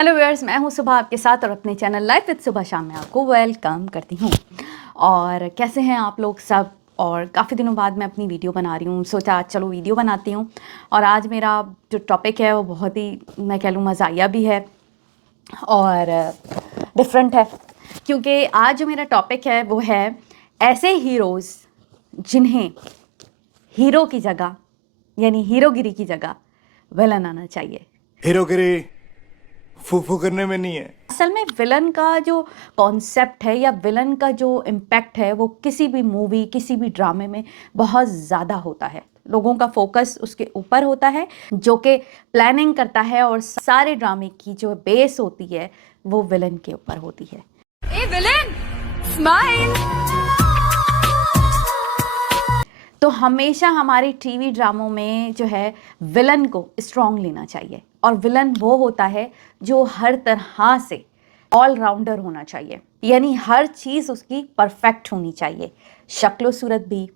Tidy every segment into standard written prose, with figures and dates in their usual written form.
Hello viewers, मैं हूं सुबह आपके साथ और अपने चैनल लाइफ विद सुबह शाम में आपको वेलकम करती हूं। और कैसे हैं आप लोग सब। और काफ़ी दिनों बाद मैं अपनी वीडियो बना रही हूं, सोचा आज चलो वीडियो बनाती हूं। और आज मेरा जो टॉपिक है वो बहुत ही, मैं कह लूँ, मज़ाहिया भी है और डिफरेंट है। क्योंकि आज जो मेरा टॉपिक है वो है ऐसे हीरोज़ जिन्हें हीरो की जगह, यानी हीरोगिरी की जगह विलन आना चाहिए। हीरोगिरी फूफू करने में नहीं है। असल में विलन का जो कॉन्सेप्ट है या विलन का जो इम्पैक्ट है वो किसी भी मूवी, किसी भी ड्रामे में बहुत ज़्यादा होता है। लोगों का फोकस उसके ऊपर होता है, जो कि प्लानिंग करता है, और सारे ड्रामे की जो बेस होती है वो विलन के ऊपर होती है। ए विलन, स्माइल। तो हमेशा हमारे टीवी ड्रामों में जो है विलन को स्ट्रॉन्ग लेना चाहिए। और विलन वो होता है जो हर तरह से ऑलराउंडर होना चाहिए, यानी हर चीज़ उसकी परफेक्ट होनी चाहिए, शक्लो सूरत भी।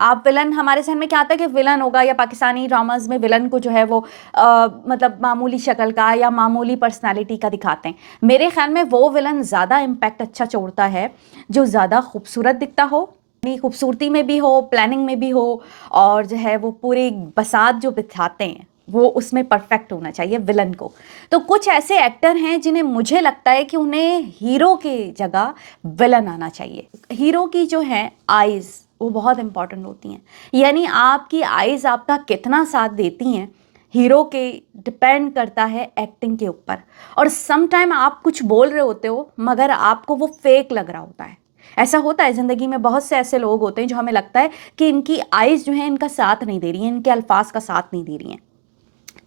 आप विलन, हमारे जहन में क्या आता है कि विलन होगा, या पाकिस्तानी ड्रामाज में विलन को जो है वो मतलब मामूली शक्ल का या मामूली पर्सनालिटी का दिखाते हैं। मेरे ख्याल में वो विलन ज़्यादा इम्पैक्ट अच्छा छोड़ता है जो ज़्यादा खूबसूरत दिखता हो, खूबसूरती में भी हो, प्लानिंग में भी हो, और जो है वो पूरी बसात जो बिठाते हैं वो उसमें परफेक्ट होना चाहिए विलन को। तो कुछ ऐसे एक्टर हैं जिन्हें मुझे लगता है कि उन्हें हीरो की जगह विलन आना चाहिए। हीरो की जो है आइज़ वो बहुत इंपॉर्टेंट होती हैं, यानी आपकी आइज़ आपका कितना साथ देती हैं हीरो के डिपेंड करता है एक्टिंग के ऊपर। और सम टाइम आप कुछ बोल रहे होते हो मगर आपको वो फेक लग रहा होता है। ऐसा होता है ज़िंदगी में, बहुत से ऐसे लोग होते हैं जो हमें लगता है कि इनकी आइज़ जो है इनका साथ नहीं दे रही हैं, इनके अल्फाज का साथ नहीं दे रही हैं।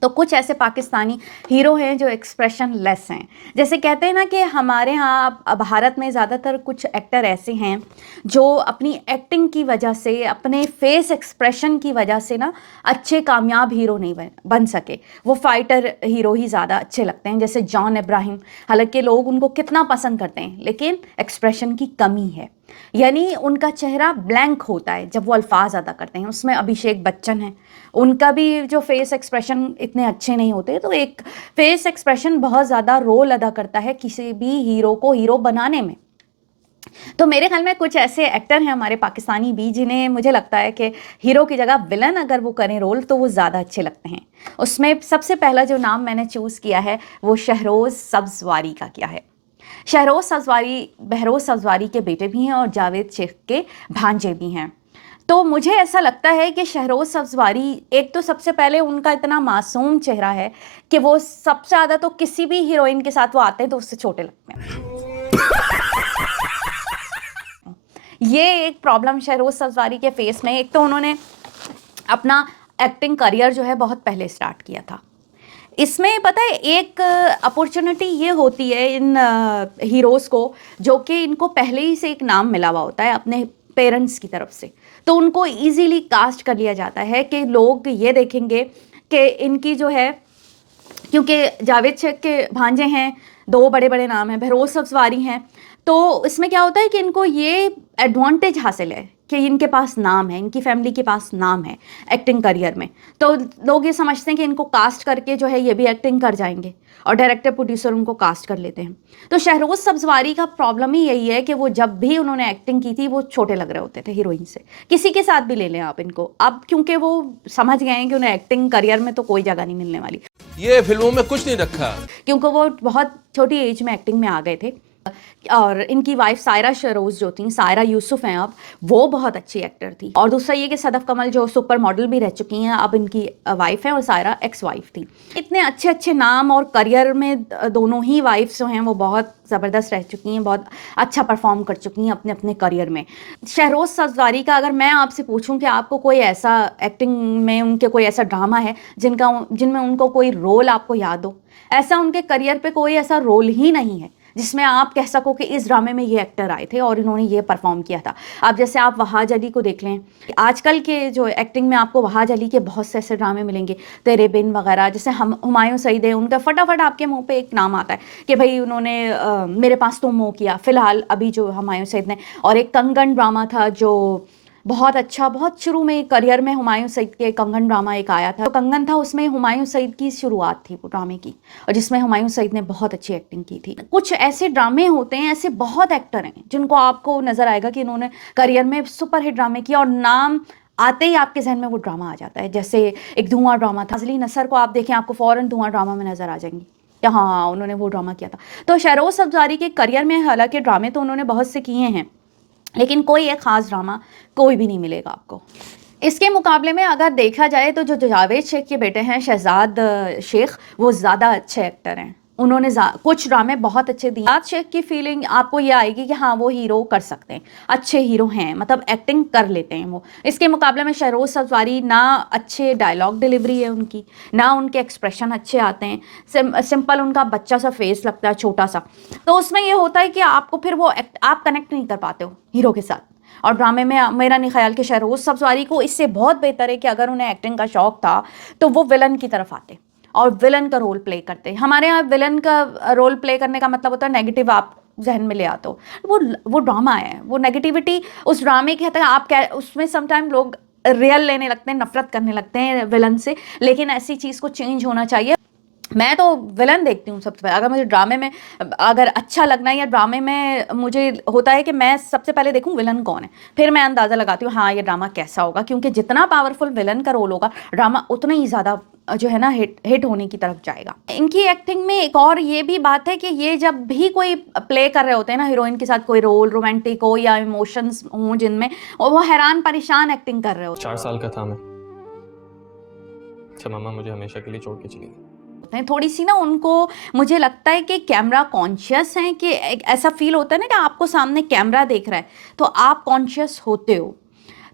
तो कुछ ऐसे पाकिस्तानी हीरो हैं जो एक्सप्रेशन लेस हैं। जैसे कहते हैं ना कि हमारे यहाँ भारत में ज़्यादातर कुछ एक्टर ऐसे हैं जो अपनी एक्टिंग की वजह से, अपने फेस एक्सप्रेशन की वजह से ना अच्छे कामयाब हीरो नहीं बन सके। वो फाइटर हीरो ही ज़्यादा अच्छे लगते हैं, जैसे जॉन इब्राहिम। हालांकि लोग उनको कितना पसंद करते हैं लेकिन एक्सप्रेशन की कमी है, यानी उनका चेहरा ब्लैंक होता है जब वो अल्फाज अदा करते हैं। उसमें अभिषेक बच्चन है, उनका भी जो फेस एक्सप्रेशन इतने अच्छे नहीं होते। तो एक फेस एक्सप्रेशन बहुत ज़्यादा रोल अदा करता है किसी भी हीरो को हीरो बनाने में। तो मेरे ख्याल में कुछ ऐसे एक्टर हैं हमारे पाकिस्तानी भी जिन्हें मुझे लगता है कि हीरो की जगह विलन अगर वो करें रोल तो वो ज़्यादा अच्छे लगते हैं। उसमें सबसे पहला जो नाम मैंने चूज़ किया है वो शहरोज़ सब्ज़वारी का किया है। शहरोज़ सब्ज़वारी बहरोज़ सब्ज़वारी के बेटे भी हैं और जावेद शेख के भांजे भी हैं। तो मुझे ऐसा लगता है कि शहरोज़ सब्ज़वारी, एक तो सबसे पहले उनका इतना मासूम चेहरा है कि वो सबसे ज़्यादा तो किसी भी हीरोइन के साथ वो आते हैं तो उससे छोटे लगते हैं। ये एक प्रॉब्लम शहरोज़ सब्ज़वारी के फेस में। एक तो उन्होंने अपना एक्टिंग करियर जो है बहुत पहले स्टार्ट किया था। इसमें पता है एक अपॉर्चुनिटी ये होती है इन हीरोज़ को, जो कि इनको पहले ही से एक नाम मिला हुआ होता है अपने पेरेंट्स की तरफ से, तो उनको इजीली कास्ट कर लिया जाता है कि लोग ये देखेंगे कि इनकी जो है, क्योंकि जावेद शेख के भांजे हैं, दो बड़े बड़े नाम हैं, बहरोज़ सब्ज़वारी हैं। तो इसमें क्या होता है कि इनको ये एडवांटेज हासिल है कि इनके पास नाम है, इनकी फैमिली के पास नाम है एक्टिंग करियर में। तो लोग ये समझते हैं कि इनको कास्ट करके जो है ये भी एक्टिंग कर जाएंगे, और डायरेक्टर प्रोड्यूसर उनको कास्ट कर लेते हैं। तो शहरोज़ सब्ज़वारी का प्रॉब्लम ही यही है कि वो जब भी उन्होंने एक्टिंग की थी वो छोटे लग रहे होते थे हीरोइन से। किसी के साथ भी ले लें आप इनको, अब क्योंकि वो समझ गए हैं कि उन्हें एक्टिंग करियर में तो कोई जगह नहीं मिलने वाली, ये फिल्मों में कुछ नहीं रखा, क्योंकि वो बहुत छोटी एज में एक्टिंग में आ गए थे। और इनकी वाइफ सायरा शहरोज़ जो थी, सायरा यूसुफ हैं अब, वो बहुत अच्छी एक्टर थी। और दूसरा ये कि सदफ कमल जो सुपर मॉडल भी रह चुकी हैं, अब इनकी वाइफ हैं, और सायरा एक्स वाइफ थी। इतने अच्छे अच्छे नाम, और करियर में दोनों ही वाइफ्स जो हैं वो बहुत ज़बरदस्त रह चुकी हैं, बहुत अच्छा परफॉर्म कर चुकी हैं अपने अपने करियर में। शहरोज़ सब्ज़वारी का अगर मैं आपसे पूछूं कि आपको कोई ऐसा एक्टिंग में उनके कोई ऐसा ड्रामा है जिनमें उनको कोई रोल आपको याद हो, ऐसा उनके करियर पे कोई ऐसा रोल ही नहीं है जिसमें आप कह सको कि इस ड्रामे में ये एक्टर आए थे और इन्होंने ये परफॉर्म किया था। अब जैसे आप वहाज अली को देख लें, आजकल के जो एक्टिंग में आपको वहाज अली के बहुत से ऐसे ड्रामे मिलेंगे, तेरे बिन वगैरह। जैसे हम हुमायूं सईद है, उनका फटाफट आपके मुंह पे एक नाम आता है कि भाई उन्होंने मेरे पास तुम हो किया, फिलहाल अभी जो हुमायूं सईद ने। और एक कंगन ड्रामा था जो बहुत अच्छा, बहुत शुरू में करियर में हुमायूं सईद के कंगन ड्रामा एक आया था, तो कंगन था, उसमें हुमायूं सईद की शुरुआत थी वो ड्रामे की, और जिसमें हुमायूं सईद ने बहुत अच्छी एक्टिंग की थी। कुछ ऐसे ड्रामे होते हैं, ऐसे बहुत एक्टर हैं जिनको आपको नजर आएगा कि इन्होंने करियर में सुपरहिट ड्रामे किया और नाम आते ही आपके जहन में वो ड्रामा आ जाता है। जैसे एक धुआं ड्रामा था, फजली नसर को आप देखें, आपको फौरन धुआं ड्रामा में नजर आ जाएंगी कि हाँ उन्होंने वो ड्रामा किया था। तो शहरोज सब्जारी के करियर में हालांकि ड्रामे तो उन्होंने बहुत से किए हैं, लेकिन कोई एक ख़ास ड्रामा कोई भी नहीं मिलेगा आपको। इसके मुकाबले में अगर देखा जाए तो जो जावेद शेख के बेटे हैं शहजाद शेख, वो ज़्यादा अच्छे एक्टर हैं। उन्होंने कुछ ड्रामे बहुत अच्छे दिए। शहजाद शेख की फीलिंग आपको ये आएगी कि हाँ वो हीरो कर सकते हैं, अच्छे हीरो हैं, मतलब एक्टिंग कर लेते हैं वो। इसके मुकाबले में शहरोज सफारी ना अच्छे डायलॉग डिलीवरी है उनकी, ना उनके एक्सप्रेशन अच्छे आते हैं, सिंपल उनका बच्चा सा फेस लगता है, छोटा सा। तो उसमें ये होता है कि आपको फिर वो आप कनेक्ट नहीं कर पाते हो हीरो के साथ। और ड्रामे में मेरा नहीं ख्याल कि शहरोज सफारी को इससे बहुत बेहतर है कि अगर उन्हें एक्टिंग का शौक था तो वो विलन की तरफ आते और विलन का रोल प्ले करते। हमारे यहाँ विलन का रोल प्ले करने का मतलब होता है नेगेटिव आप जहन में ले आते हो, वो ड्रामा है, वो नेगेटिविटी उस ड्रामे की हद तक आप क्या उसमें समटाइम लोग रियल लेने लगते हैं, नफरत करने लगते हैं विलन से, लेकिन ऐसी चीज़ को चेंज होना चाहिए। मैं तो विलन देखती हूँ सबसे पहले। अगर मुझे ड्रामे में अगर अच्छा लगना है या ड्रामे में मुझे होता है कि मैं सबसे पहले देखूँ विलन कौन है, फिर मैं अंदाज़ा लगाती हूँ हाँ ये ड्रामा कैसा होगा, क्योंकि जितना पावरफुल विलन का रोल होगा ड्रामा उतना ही ज़्यादा जो है ना हिट होने की तरफ जाएगा। इनकी एक्टिंग में एक और ये भी बात है कि ये जब भी कोई प्ले कर रहे होते हैं ना हीरोइन के साथ कोई रोल, रोमांटिक हो या इमोशंस हो जिनमें, और वो हैरान परेशान एक्टिंग कर रहे होते 4 साल का था मैं जब मम्मा मुझे हमेशा के लिए छोड़ के चली गई। हैं। थोड़ी सी ना उनको मुझे लगता है कि कैमरा कॉन्शियस हैं, कि एक ऐसा फील होता है ना कि आपको सामने कैमरा देख रहा है तो आप कॉन्शियस होते हो,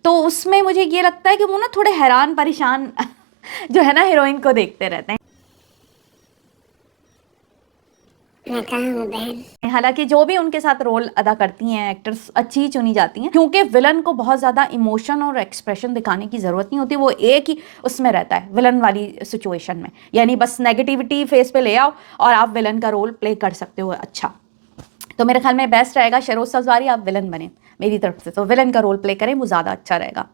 तो उसमें मुझे ये लगता है कि वो ना थोड़े हैरान परेशान जो है ना हीरोइन को देखते रहते हैं। मैं कहाँ हूँ बहन। हालांकि जो भी उनके साथ रोल अदा करती हैं एक्टर्स अच्छी ही चुनी जाती हैं, क्योंकि विलन को बहुत ज़्यादा इमोशन और एक्सप्रेशन दिखाने की ज़रूरत नहीं होती, वो एक ही उसमें रहता है विलन वाली सिचुएशन में, यानी बस नेगेटिविटी फेस पे ले आओ और आप विलन का रोल प्ले कर सकते हो अच्छा। तो मेरे ख्याल में बेस्ट रहेगा शहरोज सफारी आप विलन बने, मेरी तरफ से तो विलन का रोल प्ले करें, वो ज़्यादा अच्छा रहेगा।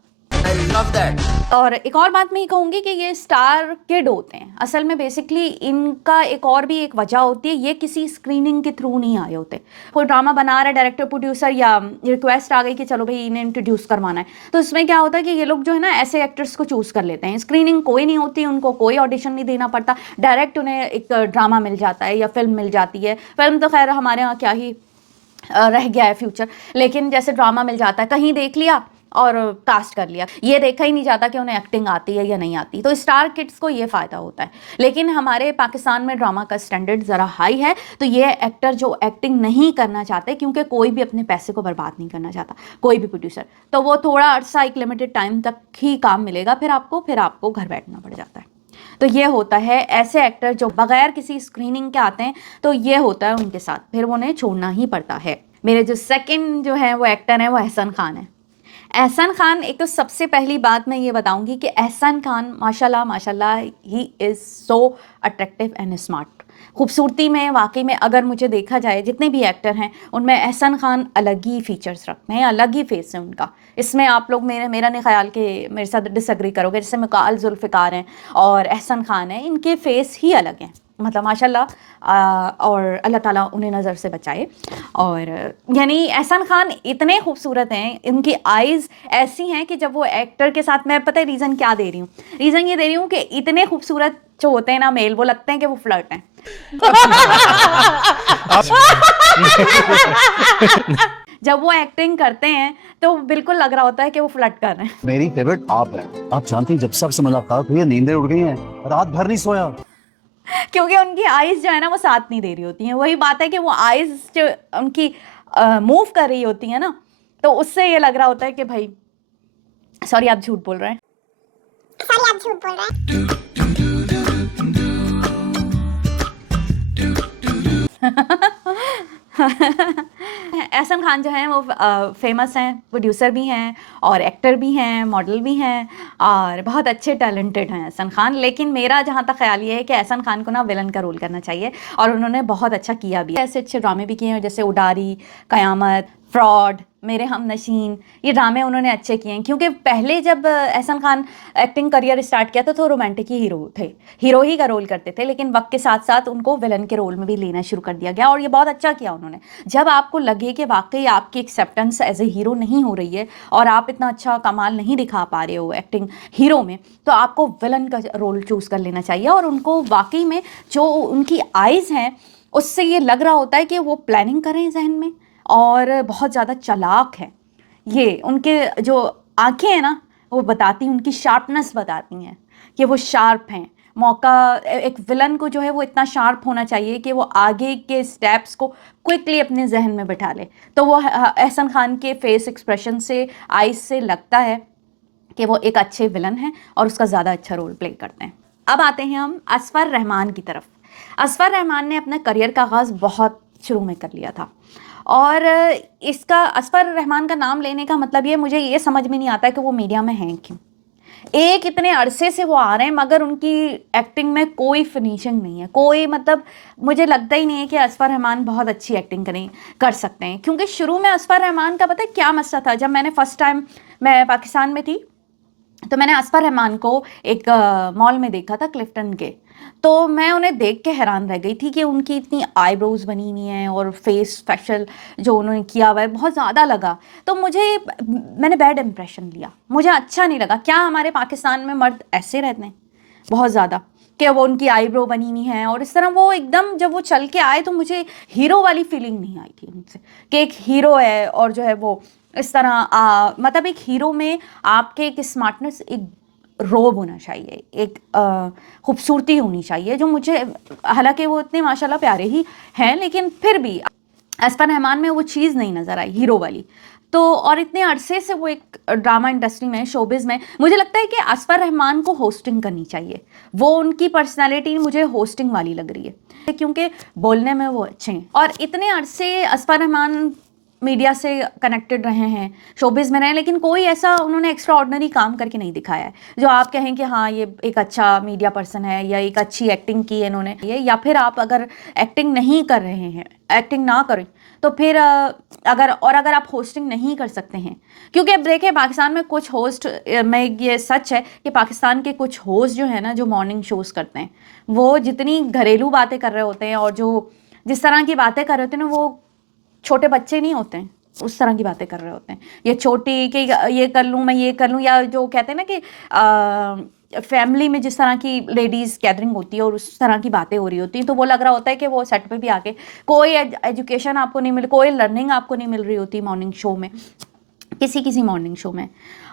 और एक और बात मैं ये कहूँगी कि ये स्टार किड होते हैं, असल में बेसिकली इनका एक और भी एक वजह होती है, ये किसी स्क्रीनिंग के थ्रू नहीं आए होते। कोई ड्रामा बना रहा है, डायरेक्टर प्रोड्यूसर या रिक्वेस्ट आ गई कि चलो भाई इन्हें इंट्रोड्यूस करवाना है, तो इसमें क्या होता है कि ये लोग जो है ना ऐसे एक्टर्स को चूज़ कर लेते हैं। स्क्रीनिंग कोई नहीं होती, उनको कोई ऑडिशन नहीं देना पड़ता, डायरेक्ट उन्हें एक ड्रामा मिल जाता है या फिल्म मिल जाती है। फिल्म तो खैर हमारे यहाँ क्या ही रह गया है फ्यूचर, लेकिन जैसे ड्रामा मिल जाता है, कहीं देख लिया और कास्ट कर लिया, ये देखा ही नहीं जाता कि उन्हें एक्टिंग आती है या नहीं आती। तो स्टार किड्स को ये फ़ायदा होता है, लेकिन हमारे पाकिस्तान में ड्रामा का स्टैंडर्ड ज़रा हाई है, तो ये एक्टर जो एक्टिंग नहीं करना चाहते, क्योंकि कोई भी अपने पैसे को बर्बाद नहीं करना चाहता, कोई भी प्रोड्यूसर, तो वो थोड़ा अर्सा एक लिमिटेड टाइम तक ही काम मिलेगा, फिर आपको घर बैठना पड़ जाता है। तो ये होता है ऐसे एक्टर जो बगैर किसी स्क्रीनिंग के आते हैं, तो ये होता है उनके साथ, फिर उन्हें छोड़ना ही पड़ता है। मेरे जो सेकंड जो है वो एक्टर है वो एहसन खान है। एहसन खान, एक तो सबसे पहली बात मैं ये बताऊंगी कि एहसन खान माशाल्लाह माशाल्लाह he is so attractive and smart. खूबसूरती में वाकई में अगर मुझे देखा जाए जितने भी एक्टर हैं उनमें एहसन खान अलग ही फीचर्स रखते हैं, अलग ही फेस है उनका। इसमें आप लोग मेरा नहीं ख्याल कि मेरे साथ डिसएग्री करोगे। जैसे मुकाल जुल्फ़िकार हैं और एहसन खान है, इनके फेस ही अलग हैं, मतलब माशाल्लाह, और अल्लाह ताला उन्हें नज़र से बचाए। और यानी एहसन खान इतने खूबसूरत हैं, इनकी आइज़ ऐसी हैं कि जब वो एक्टर के साथ, मैं पता है रीज़न क्या दे रही हूँ, रीज़न ये दे रही हूँ कि इतने खूबसूरत जो होते हैं ना मेल, वो लगते हैं कि वो फ्लर्ट हैं। जब वो एक्टिंग करते हैं तो बिल्कुल लग रहा होता है कि वो फ्लर्ट कर रहे हैं। मेरी फेवरेट आप है। आप जानती हैं जब से आपसे मुलाकात हुई है नींदें उड़ गई हैं, रात भर नहीं सोया। क्योंकि उनकी आइज़ जो है ना वो साथ नहीं दे रही होती हैं। वही बात है कि वो आइज़ जो उनकी मूव कर रही होती हैं ना, तो उससे ये लग रहा होता है कि भाई सॉरी आप झूठ बोल रहे हैं। एहसन खान जो हैं वो फेमस हैं, प्रोड्यूसर भी हैं और एक्टर भी हैं, मॉडल भी हैं और बहुत अच्छे टैलेंटेड हैं एहसन खान। लेकिन मेरा जहाँ तक ख्याल ये है कि एहसन खान को ना विलन का रोल करना चाहिए, और उन्होंने बहुत अच्छा किया भी। ऐसे अच्छे ड्रामे भी किए हैं जैसे उडारी, कयामत, फ्रॉड, मेरे हमनशीन, ये ड्रामे उन्होंने अच्छे किए हैं क्योंकि पहले जब एहसान खान एक्टिंग करियर स्टार्ट किया था तो रोमांटिक ही हीरो थे, हीरो ही का रोल करते थे, लेकिन वक्त के साथ साथ उनको विलन के रोल में भी लेना शुरू कर दिया गया और ये बहुत अच्छा किया उन्होंने। जब आपको लगे कि वाकई आपकी एक्सेप्टेंस एज ए हीरो नहीं हो रही है और आप इतना अच्छा कमाल नहीं दिखा पा रहे हो एक्टिंग हीरो में, तो आपको विलन का रोल चूज़ कर लेना चाहिए। और उनको वाकई में जो उनकी आइज़ हैं उससे ये लग रहा होता है कि वो प्लानिंग कर रहे हैं जहन में और बहुत ज़्यादा चालाक हैं। ये उनके जो आंखें हैं ना वो बताती, उनकी शार्पनेस बताती हैं कि वो शार्प हैं। मौका एक विलन को जो है वो इतना शार्प होना चाहिए कि वो आगे के स्टेप्स को क्विकली अपने जहन में बिठा ले। तो वो एहसान खान के फेस एक्सप्रेशन से, आइज से लगता है कि वो एक अच्छे विलन हैं और उसका ज़्यादा अच्छा रोल प्ले करते हैं। अब आते हैं हम असफर रहमान की तरफ। असफर रहमान ने अपना करियर का आगाज़ बहुत शुरू में कर लिया था और इसका असफर रहमान का नाम लेने का मतलब ये मुझे ये समझ में नहीं आता कि वो मीडिया में हैं क्यों। एक इतने अरसे से वो आ रहे हैं मगर उनकी एक्टिंग में कोई फिनिशिंग नहीं है, कोई मतलब मुझे लगता ही नहीं है कि असफर रहमान बहुत अच्छी एक्टिंग कर सकते हैं। क्योंकि शुरू में असफर रहमान का पता है क्या मसला था, जब मैंने फ़र्स्ट टाइम मैं पाकिस्तान में थी तो मैंने असफर रहमान को एक मॉल में देखा था क्लिफ्टन के, तो मैं उन्हें देख के हैरान रह गई थी कि उनकी इतनी आईब्रोज बनी हुई हैं और फेस फेशियल जो उन्होंने किया हुआ है बहुत ज़्यादा लगा। तो मैंने बैड इंप्रेशन लिया, मुझे अच्छा नहीं लगा। क्या हमारे पाकिस्तान में मर्द ऐसे रहते हैं बहुत ज़्यादा कि वो उनकी आईब्रो बनी हुई हैं और इस तरह वो एकदम जब वो चल के आए तो मुझे हीरो वाली फीलिंग नहीं आई थी उनसे कि एक हीरो है और जो है वो इस तरह मतलब एक हीरो में आपके एक स्मार्टनेस, एक रोब होना चाहिए, एक खूबसूरती होनी चाहिए जो मुझे, हालांकि वो इतने माशाल्लाह प्यारे ही हैं लेकिन फिर भी असफर रहमान में वो चीज़ नहीं नज़र आई हीरो वाली। तो और इतने अरसे से वो एक ड्रामा इंडस्ट्री में, शोबिज़ में, मुझे लगता है कि असफर रहमान को होस्टिंग करनी चाहिए। वो उनकी पर्सनैलिटी मुझे होस्टिंग वाली लग रही है क्योंकि बोलने में वो अच्छे हैं और इतने अरसे असफर रहमान मीडिया से कनेक्टेड रहे हैं, शोबिज़ में रहे हैं, लेकिन कोई ऐसा उन्होंने एक्स्ट्रा ऑर्डिनरी काम करके नहीं दिखाया है जो आप कहें कि हाँ ये एक अच्छा मीडिया पर्सन है या एक अच्छी एक्टिंग की है इन्होंने। या फिर आप अगर एक्टिंग नहीं कर रहे हैं, एक्टिंग ना करें तो फिर अगर आप होस्टिंग नहीं कर सकते हैं, क्योंकि अब देखिए पाकिस्तान में कुछ होस्ट में ये सच है कि पाकिस्तान के कुछ होस्ट जो है ना जो मॉर्निंग शोज़ करते हैं वो जितनी घरेलू बातें कर रहे होते हैं और जो जिस तरह की बातें कर रहे होते हैं ना वो छोटे बच्चे नहीं होते हैं, उस तरह की बातें कर रहे होते हैं। ये छोटी कि ये कर लूँ, मैं ये कर लूँ, या जो कहते हैं ना कि फैमिली में जिस तरह की लेडीज़ गैदरिंग होती है और उस तरह की बातें हो रही होती हैं तो वो लग रहा होता है कि वो सेट पे भी आके कोई एजुकेशन आपको नहीं मिल, कोई लर्निंग आपको नहीं मिल रही होती मॉर्निंग शो में, किसी मॉर्निंग शो में।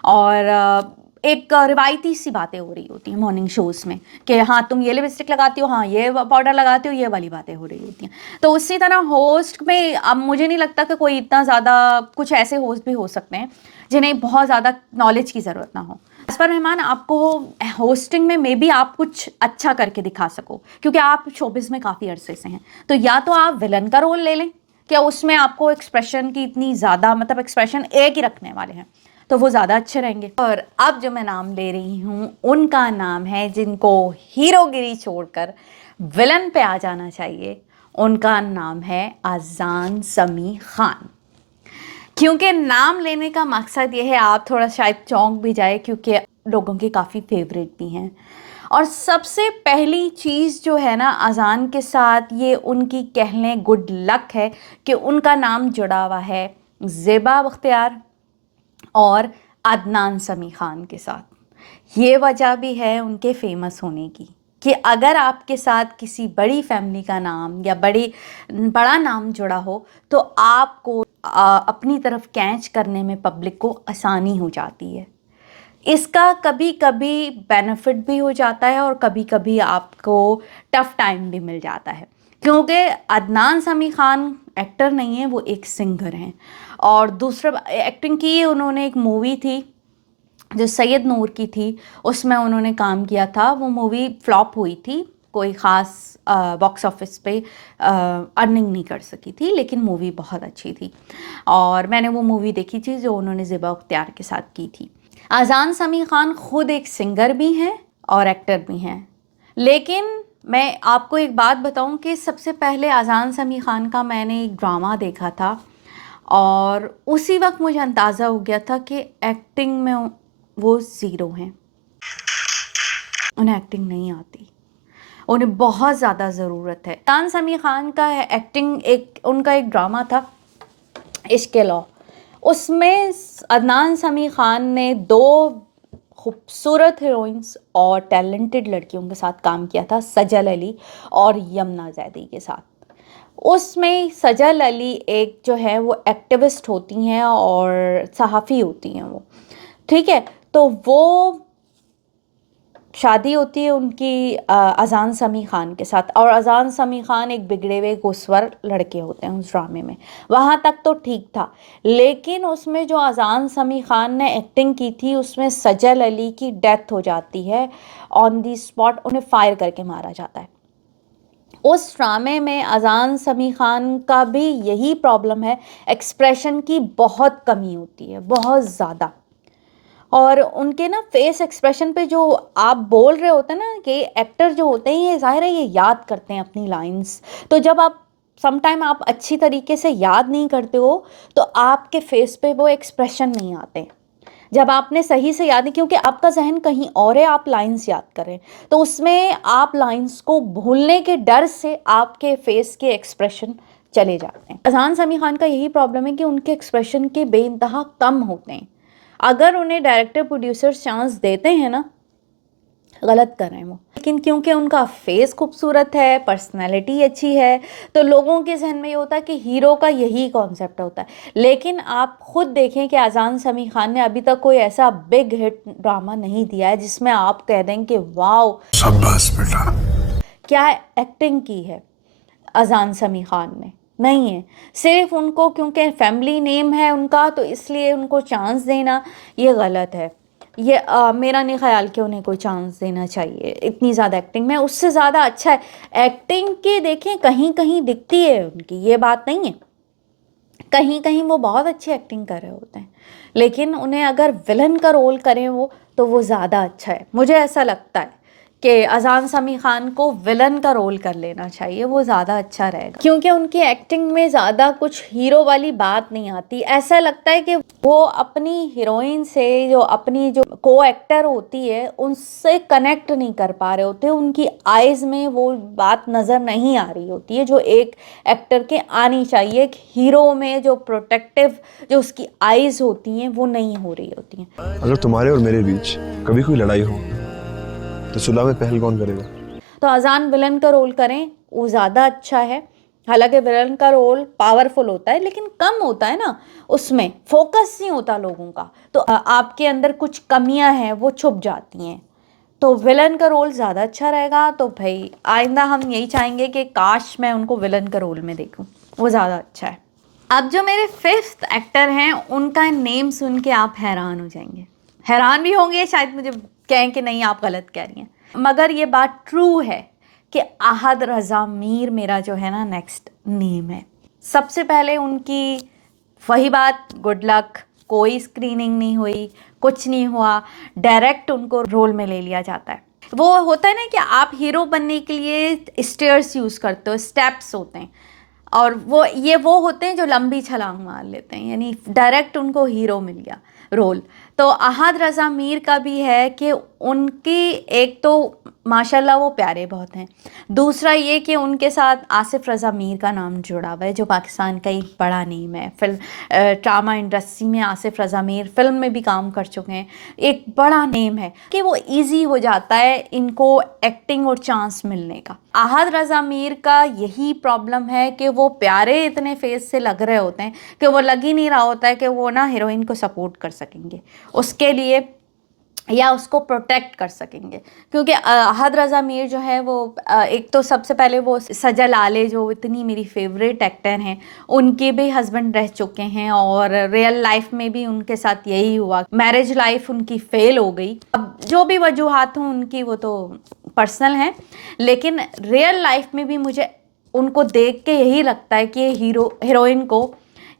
और एक रिवायती सी बातें हो रही होती हैं मॉर्निंग शोज़ में कि हाँ तुम ये लिपस्टिक लगाती हो, हाँ ये पाउडर लगाती हो, ये वाली बातें हो रही होती हैं। तो उसी तरह होस्ट में अब मुझे नहीं लगता कि कोई इतना ज़्यादा, कुछ ऐसे होस्ट भी हो सकते हैं जिन्हें बहुत ज़्यादा नॉलेज की ज़रूरत ना हो। असफर रहमान आपको होस्टिंग में मे बी आप कुछ अच्छा करके दिखा सको क्योंकि आप शोबिज़ में काफ़ी अरसे से हैं, तो या तो आप विलन का रोल ले लें कि उसमें आपको एक्सप्रेशन की इतनी ज़्यादा, मतलब एक्सप्रेशन एक ही रखने वाले हैं तो वो ज़्यादा अच्छे रहेंगे। और अब जो मैं नाम ले रही हूँ उनका नाम है जिनको हीरोगिरी छोड़कर विलन पे आ जाना चाहिए, उनका नाम है अजान समी खान। क्योंकि नाम लेने का मकसद ये है आप थोड़ा शायद चौंक भी जाए क्योंकि लोगों के काफ़ी फेवरेट भी हैं। और सबसे पहली चीज़ जो है ना अजान के साथ ये उनकी कह लें गुड लक है कि उनका नाम जुड़ा हुआ है ज़ेबा बख्तियार और अदनान समी खान के साथ। ये वजह भी है उनके फेमस होने की कि अगर आपके साथ किसी बड़ी फैमिली का नाम या बड़ा नाम जुड़ा हो तो आपको अपनी तरफ कैच करने में पब्लिक को आसानी हो जाती है। इसका कभी कभी बेनिफिट भी हो जाता है और कभी कभी आपको टफ टाइम भी मिल जाता है क्योंकि अदनान समी खान एक्टर नहीं है, वो एक सिंगर हैं। और दूसरा एक्टिंग की उन्होंने, एक मूवी थी जो सैयद नूर की थी उसमें उन्होंने काम किया था। वो मूवी फ्लॉप हुई थी, कोई ख़ास बॉक्स ऑफिस पे अर्निंग नहीं कर सकी थी, लेकिन मूवी बहुत अच्छी थी और मैंने वो मूवी देखी थी जो उन्होंने ज़ेबा बख्तियार के साथ की थी। अजान समी खान ख़ुद एक सिंगर भी हैं और एक्टर भी हैं। लेकिन मैं आपको एक बात बताऊं कि सबसे पहले अजान समी खान का मैंने एक ड्रामा देखा था और उसी वक्त मुझे अंदाज़ा हो गया था कि एक्टिंग में वो ज़ीरो हैं, उन्हें एक्टिंग नहीं आती, उन्हें बहुत ज़्यादा ज़रूरत है। अदनान समी खान का एक्टिंग, एक उनका एक ड्रामा था इश्क़ लौ, उसमें अदनान समी खान ने 2 खूबसूरत हीरोइंस और टैलेंटेड लड़कियों के साथ काम किया था, सजल अली और यमुना जैदी के साथ। उसमें सजल अली एक जो है वो एक्टिविस्ट होती हैं और सहाफ़ी होती हैं वो, ठीक है। तो वो शादी होती है उनकी अज़ान समी खान के साथ, और अज़ान समी खान एक बिगड़े हुए गोस्वर लड़के होते हैं उस ड्रामे में। वहाँ तक तो ठीक था, लेकिन उसमें जो अज़ान समी खान ने एक्टिंग की थी उसमें सजल अली की डेथ हो जाती है ऑन दी स्पॉट, उन्हें फायर करके मारा जाता है। उस ड्रामे में अज़ान समी खान का भी यही प्रॉब्लम है, एक्सप्रेशन की बहुत कमी होती है, बहुत ज़्यादा। और उनके ना फेस एक्सप्रेशन पे जो आप बोल रहे होते हैं ना, कि एक्टर जो होते हैं ये ज़ाहिर है ये याद करते हैं अपनी लाइंस, तो जब आप समटाइम आप अच्छी तरीके से याद नहीं करते हो तो आपके फेस पे वो एक्सप्रेशन नहीं आते। जब आपने सही से याद नहीं, क्योंकि आपका जहन कहीं और है, आप लाइंस याद करें, तो उसमें आप लाइंस को भूलने के डर से आपके फेस के एक्सप्रेशन चले जाते हैं। अज़ान समी खान का यही प्रॉब्लम है कि उनके एक्सप्रेशन के बेइंतहा कम होते हैं। अगर उन्हें डायरेक्टर प्रोड्यूसर चांस देते हैं ना, गलत कर रहे हैं वो, लेकिन क्योंकि उनका फेस खूबसूरत है, पर्सनैलिटी अच्छी है, तो लोगों के जहन में ये होता है कि हीरो का यही कॉन्सेप्ट होता है। लेकिन आप खुद देखें कि अज़ान समी खान ने अभी तक कोई ऐसा बिग हिट ड्रामा नहीं दिया है जिसमें आप कह दें कि वाओ शाबाश बेटा। क्या एक्टिंग की है अज़ान समी खान ने, नहीं है। सिर्फ उनको क्योंकि फैमिली नेम है उनका तो इसलिए उनको चांस देना ये गलत है। ये मेरा नहीं ख्याल कि उन्हें कोई चांस देना चाहिए इतनी ज़्यादा एक्टिंग में, उससे ज़्यादा अच्छा है एक्टिंग के। देखें कहीं कहीं दिखती है उनकी, ये बात नहीं है, कहीं कहीं वो बहुत अच्छी एक्टिंग कर रहे होते हैं, लेकिन उन्हें अगर विलन का रोल करें वो, तो वो ज़्यादा अच्छा है। मुझे ऐसा लगता है कि अज़ान समी खान को विलन का रोल कर लेना चाहिए, वो ज़्यादा अच्छा रहेगा, क्योंकि उनकी एक्टिंग में ज़्यादा कुछ हीरो वाली बात नहीं आती। ऐसा लगता है कि वो अपनी हीरोइन से, जो अपनी जो को एक्टर होती है, उनसे कनेक्ट नहीं कर पा रहे होते, उनकी आइज़ में वो बात नज़र नहीं आ रही होती है जो एक एक्टर के आनी चाहिए। एक हीरो में जो प्रोटेक्टिव जो उसकी आइज़ होती हैं वो नहीं हो रही होती हैं। अगर तुम्हारे और मेरे बीच कभी कोई लड़ाई हो तो सुलह में पहल कौन करेगा? तो अज़ान विलन का रोल करें, वो ज़्यादा अच्छा है। हालांकि विलन का रोल पावरफुल होता है लेकिन कम होता है ना, उसमें फोकस नहीं होता लोगों का, तो आपके अंदर कुछ कमियां हैं वो छुप जाती हैं, तो विलन का रोल ज़्यादा अच्छा रहेगा। तो भाई आइंदा हम यही चाहेंगे कि काश मैं उनको विलन का रोल में देखूं, वो ज़्यादा अच्छा है। अब जो मेरे 5th एक्टर हैं उनका नेम सुन के आप हैरान हो जाएंगे, हैरान भी होंगे, शायद मुझे कहें कि नहीं आप गलत कह रही हैं, मगर ये बात ट्रू है कि अहद रज़ा मीर मेरा जो है ना नेक्स्ट नेम है। सबसे पहले उनकी वही बात, गुड लक, कोई स्क्रीनिंग नहीं हुई, कुछ नहीं हुआ, डायरेक्ट उनको रोल में ले लिया जाता है। वो होता है ना कि आप हीरो बनने के लिए स्टेयर्स यूज़ करते हो, स्टेप्स होते हैं, और वो होते हैं जो लंबी छलांग मार लेते हैं, यानी डायरेक्ट उनको हीरो मिल गया रोल। तो अहद रज़ा मीर का भी है कि उनकी एक तो माशाल्लाह वो प्यारे बहुत हैं, दूसरा ये कि उनके साथ आसिफ रज़ा मीर का नाम जुड़ा हुआ है जो पाकिस्तान का एक बड़ा नेम है। फिल्म ड्रामा इंडस्ट्री में आसिफ रज़ा मीर फिल्म में भी काम कर चुके हैं, एक बड़ा नेम है कि वो इजी हो जाता है इनको एक्टिंग और चांस मिलने का। अहद रज़ा मीर का यही प्रॉब्लम है कि वो प्यारे इतने फेस से लग रहे होते हैं कि वो लग ही नहीं रहा होता है कि वो ना हीरोइन को सपोर्ट कर सकेंगे उसके लिए या उसको प्रोटेक्ट कर सकेंगे, क्योंकि अहद रज़ा मीर जो है वो एक तो सबसे पहले वो सजल आले जो इतनी मेरी फेवरेट एक्टर हैं उनके भी हस्बैंड रह चुके हैं और रियल लाइफ में भी उनके साथ यही हुआ, मैरिज लाइफ उनकी फेल हो गई। अब जो भी वजूहात हों उनकी वो तो पर्सनल हैं, लेकिन रियल लाइफ में भी मुझे उनको देख के यही लगता है कि हीरोइन को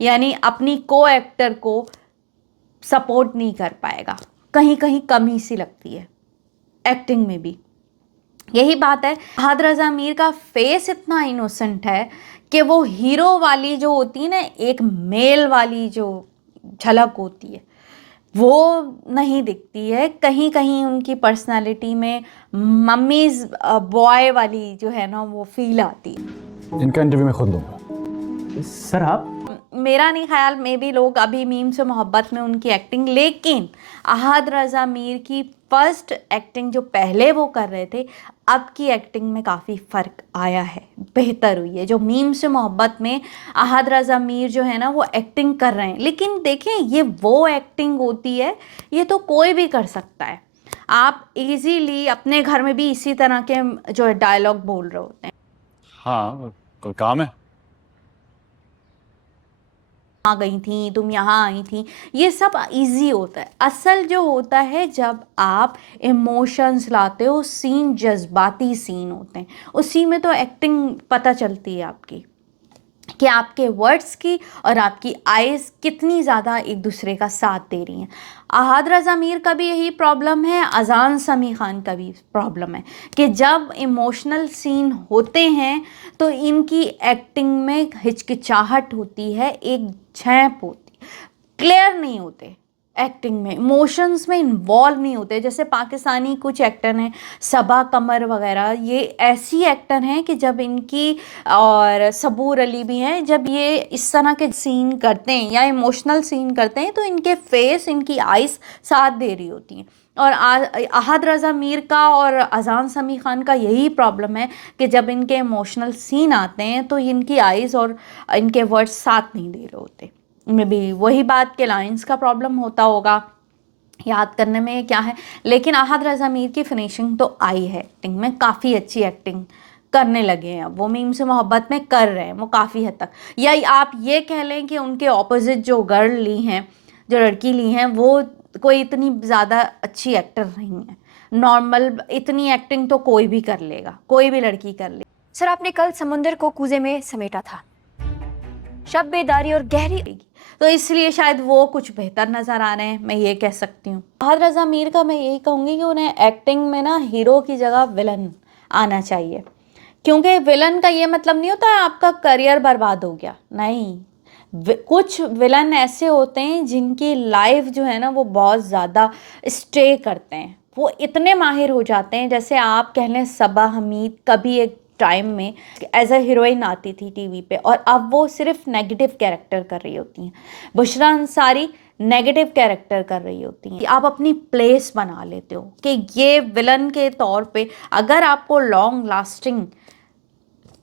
यानी अपनी को एक्टर को सपोर्ट नहीं कर पाएगा, कहीं कहीं कमी सी लगती है एक्टिंग में भी। यही बात है, अहद रज़ा मीर का फेस इतना इनोसेंट है कि वो हीरो वाली जो होती है ना, एक मेल वाली जो झलक होती है वो नहीं दिखती है। कहीं कहीं उनकी पर्सनालिटी में मम्मीज बॉय वाली जो है ना वो फील आती है। इनका इंटरव्यू मैं खुद लूंगा। सर आप मेरा नहीं ख्याल, मे भी लोग अभी मीम से मोहब्बत में उनकी एक्टिंग, लेकिन अहद रज़ा मीर की फर्स्ट एक्टिंग जो पहले वो कर रहे थे, अब की एक्टिंग में काफ़ी फ़र्क आया है, बेहतर हुई है। जो मीम से मोहब्बत में अहद रज़ा मीर जो है ना वो एक्टिंग कर रहे हैं, लेकिन देखें ये वो एक्टिंग होती है, ये तो कोई भी कर सकता है। आप इजीली अपने घर में भी इसी तरह के जो डायलॉग बोल रहे होते हैं। हाँ, कोई काम है? आ गई थी, तुम यहाँ आई थी, ये सब इजी होता है। असल जो होता है जब आप इमोशंस लाते हो, सीन जज्बाती सीन होते हैं, उसी में तो एक्टिंग पता चलती है आपकी कि आपके वर्ड्स की और आपकी आइज़ कितनी ज़्यादा एक दूसरे का साथ दे रही हैं। अहद रज़ा मीर का भी यही प्रॉब्लम है, अजान समी खान का भी प्रॉब्लम है कि जब इमोशनल सीन होते हैं तो इनकी एक्टिंग में हिचकिचाहट होती है, एक झैंप होती, क्लियर नहीं होते एक्टिंग में, इमोशंस में इन्वॉल्व नहीं होते। जैसे पाकिस्तानी कुछ एक्टर हैं, सबा कमर वगैरह, ये ऐसी एक्टर हैं कि जब इनकी, और सबूर अली भी हैं, जब ये इस तरह के सीन करते हैं या इमोशनल सीन करते हैं तो इनके फेस, इनकी आइज़ साथ दे रही होती हैं। और अहद रज़ा मीर का और अजान समी खान का यही प्रॉब्लम है कि जब इनके इमोशनल सीन आते हैं तो इनकी आइज़ और इनके वर्ड्स साथ नहीं दे रहे होते। में भी वही बात के लाइंस का प्रॉब्लम होता होगा, याद करने में क्या है। लेकिन अहद रज़ा मीर की फिनिशिंग तो आई है एक्टिंग में, काफ़ी अच्छी एक्टिंग करने लगे हैं अब वो, मीम से मोहब्बत में कर रहे हैं वो काफ़ी हद तक। या आप ये कह लें कि उनके ऑपोजिट जो गर्ल ली हैं, जो लड़की ली हैं, वो कोई इतनी ज़्यादा अच्छी एक्टर नहीं है, नॉर्मल इतनी एक्टिंग तो कोई भी कर लेगा, कोई भी लड़की कर ले। सर आपने कल समुंदर को कूजे में समेटा था, शब बेदारी और गहरी, तो इसलिए शायद वो कुछ बेहतर नज़र आ रहे हैं, मैं ये कह सकती हूँ। अहद रज़ा मीर का मैं यही कहूँगी कि उन्हें एक्टिंग में ना हीरो की जगह विलन आना चाहिए, क्योंकि विलन का ये मतलब नहीं होता है आपका करियर बर्बाद हो गया, नहीं। कुछ विलन ऐसे होते हैं जिनकी लाइफ जो है ना वो बहुत ज़्यादा स्टे करते हैं, वो इतने माहिर हो जाते हैं। जैसे आप कह लें सबा हमीद, कभी एक टाइम में एज अ हीरोइन आती थी टीवी पे, और अब वो सिर्फ नेगेटिव कैरेक्टर कर रही होती हैं। बुशरा अंसारी नेगेटिव कैरेक्टर कर रही होती हैं। आप अपनी प्लेस बना लेते हो कि ये विलन के तौर पे अगर आपको लॉन्ग लास्टिंग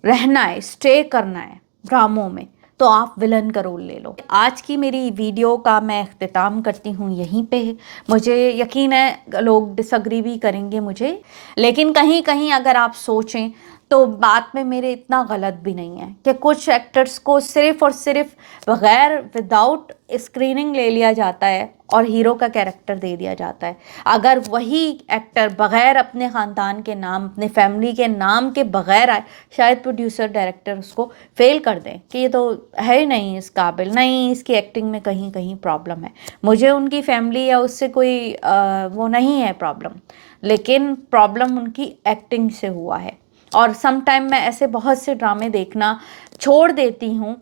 रहना है, स्टे करना है ड्रामों में, तो आप विलन का रोल ले लो। आज की मेरी वीडियो का मैं अख्तिताम करती हूँ यहीं पे। मुझे यकीन है लोग डिसएग्री भी करेंगे मुझे, लेकिन कहीं कहीं अगर आप सोचें तो बात में मेरे इतना गलत भी नहीं है कि कुछ एक्टर्स को सिर्फ़ और सिर्फ बग़ैर विदाउट स्क्रीनिंग ले लिया जाता है और हीरो का कैरेक्टर दे दिया जाता है। अगर वही एक्टर बग़ैर अपने ख़ानदान के नाम, अपने फैमिली के नाम के बग़ैर आए, शायद प्रोड्यूसर डायरेक्टर उसको फेल कर दें कि ये तो है ही नहीं इस काबिल, नहीं, इसकी एक्टिंग में कहीं कहीं प्रॉब्लम है। मुझे उनकी फैमिली या उससे कोई वो नहीं है प्रॉब्लम, लेकिन प्रॉब्लम उनकी एक्टिंग से हुआ है। और सम टाइम मैं ऐसे बहुत से ड्रामे देखना छोड़ देती हूँ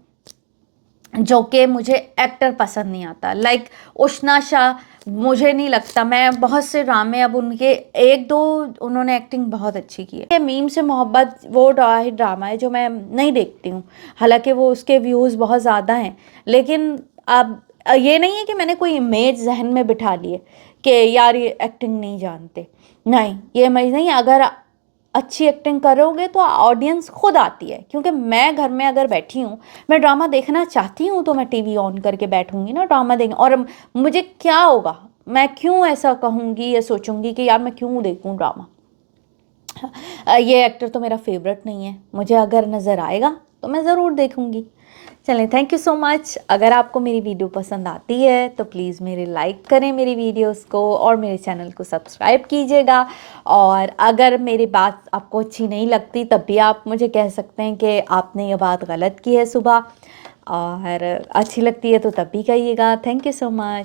जो कि मुझे एक्टर पसंद नहीं आता, लाइक उष्ना शाह, मुझे नहीं लगता, मैं बहुत से ड्रामे अब उनके एक दो उन्होंने एक्टिंग बहुत अच्छी की है। मीम से मोहब्बत वो ड्रामा है जो मैं नहीं देखती हूँ, हालांकि वो उसके व्यूज़ बहुत ज़्यादा हैं, लेकिन अब ये नहीं है कि मैंने कोई इमेज जहन में बिठा लिए कि यार ये एक्टिंग नहीं जानते, नहीं, ये इमेज नहीं। अगर अच्छी एक्टिंग करोगे तो ऑडियंस खुद आती है, क्योंकि मैं घर में अगर बैठी हूँ, मैं ड्रामा देखना चाहती हूँ तो मैं टीवी ऑन करके बैठूँगी ना ड्रामा देखने, और मुझे क्या होगा, मैं क्यों ऐसा कहूँगी या सोचूंगी कि यार मैं क्यों देखूँ ड्रामा, ये एक्टर तो मेरा फेवरेट नहीं है, मुझे अगर नज़र आएगा तो मैं ज़रूर देखूँगी। चलें, थैंक यू सो मच। अगर आपको मेरी वीडियो पसंद आती है तो प्लीज़ मेरे लाइक करें मेरी वीडियोस को, और मेरे चैनल को सब्सक्राइब कीजिएगा। और अगर मेरी बात आपको अच्छी नहीं लगती तब भी आप मुझे कह सकते हैं कि आपने ये बात गलत की है सुबह, और अच्छी लगती है तो तब भी कहिएगा। Thank you so much.